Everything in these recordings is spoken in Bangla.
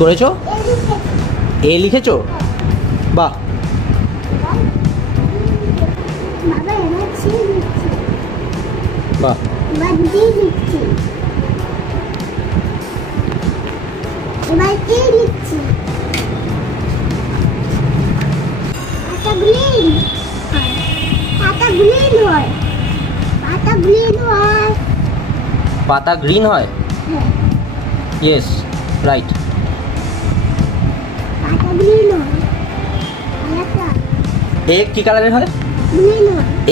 করেছো? এ লিখেছো? বাহ। বাহ। পাতা গ্রিন হয়? Yes, right. এগ কি কালারের হয়?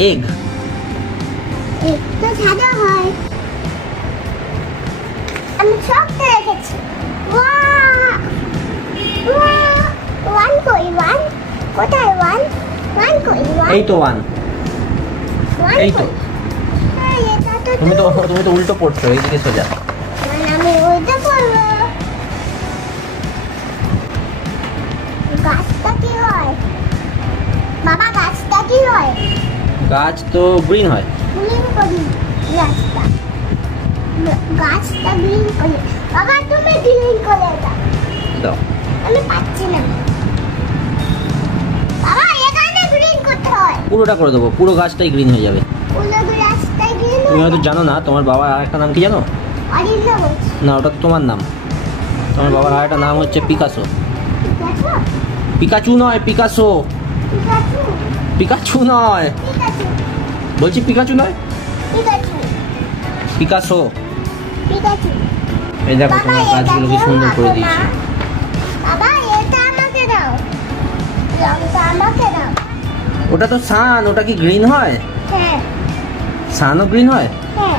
এগ তো সাদা হয়। আমি চকটা রেখেছি। ওয়ান কই ওয়ান? কোথায় ওয়ান? ওয়ান কই ওয়ান? এই তো ওয়ান। এই তো। তুমি তো উল্টো পড়ছো, এইদিকে সোজা। আমি উল্টো পড়বো। গাছটা কি হয় বাবা? গাছটা কি হয়? গাছ তো গ্রিন হয়। গ্রিন করি গাছটা। গাছটা গ্রিন করি। বাবা তুমি গ্রিন করে দাও। আমি পাচ্ছি না বাবা। এখানে গ্রিন করতে হয়। পুরোটা করে দেবো, পুরো গাছটাই গ্রিন হয়ে যাবে। পুরো গাছটাই গ্রিন। তুমি হয়তো জানো না, তোমার বাবার আর একটা নাম কি জানো? না, ওটা তো তোমার নাম। তোমার বাবার আর একটা নাম হচ্ছে পিকাসো। পিকাচু নয়, পিকাসো। পিকাচু নয়, বলছি পিকাচু নয়, পিকাসো। এই দেখো তোমার গাছগুলো কি সুন্দর করে দিয়েছি। বাবা এটা আমাকে দাও, রংটা আমাকে দাও। ওটা তো সান, ওটা কি গ্রিন হয়? হ্যাঁ। সানও গ্রিন হয়? হ্যাঁ।